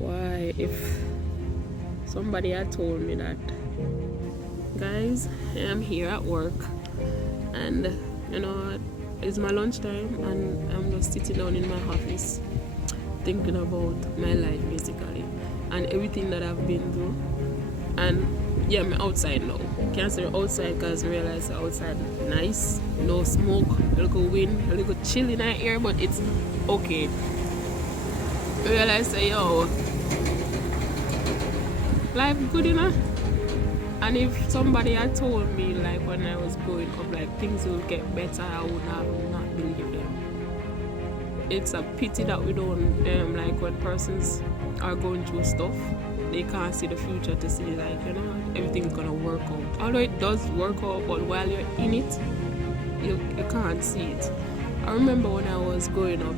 Why, if somebody had told me that, guys, I am here at work and it's my lunchtime and I'm just sitting down in my office thinking about my life basically and everything that I've been through. And yeah, I'm outside now. Can't say outside because I realize the outside nice, no smoke, a little wind, a little chill in the air, but it's okay. I realize say yo, life good and if somebody had told me like when I was growing up like things will get better, I would have not believed them. It's a pity that we don't like when persons are going through stuff, they can't see the future to see like everything's gonna work out. Although it does work out, but while you're in it, you can't see it. I remember when I was growing up,